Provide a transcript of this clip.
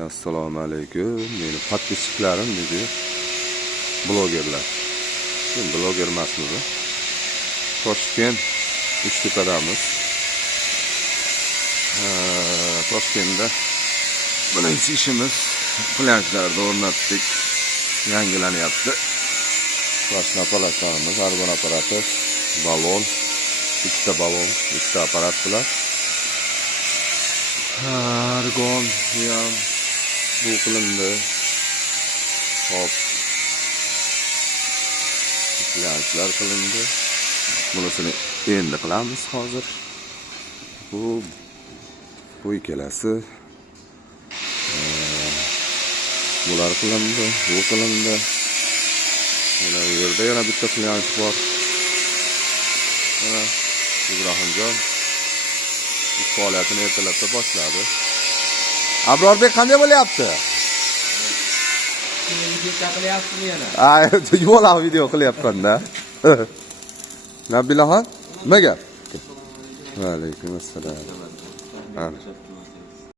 Assalomu alaykum. Meni podpischiklarim dedi. Blogerlar. Men bloger emasman. Toshkent Uchtepadamiz. Toshkentda birinchi ishimiz planshlarni o'rnatdik. Yangilanyapti. Mashina apparatlarimiz, argon apparati, balon, ikkita balon, ikkita apparat bilan argon ham bu qilindi. Hop. Planshlar qilindi. Bunisini endi qilamiz hozir. Bu ikkalasi bular qilindi, bu qilindi. Mana bu yerda yana bitta plansh bor. Mana Ibrohimjon faoliyatini ertalabda boshladi. Abrorbek qanday bo'lyapti? Video qilyapsizmi yana? Yo'q, video qilyapman-da. Nabilaxon, nima gap? Va alaykum assalom.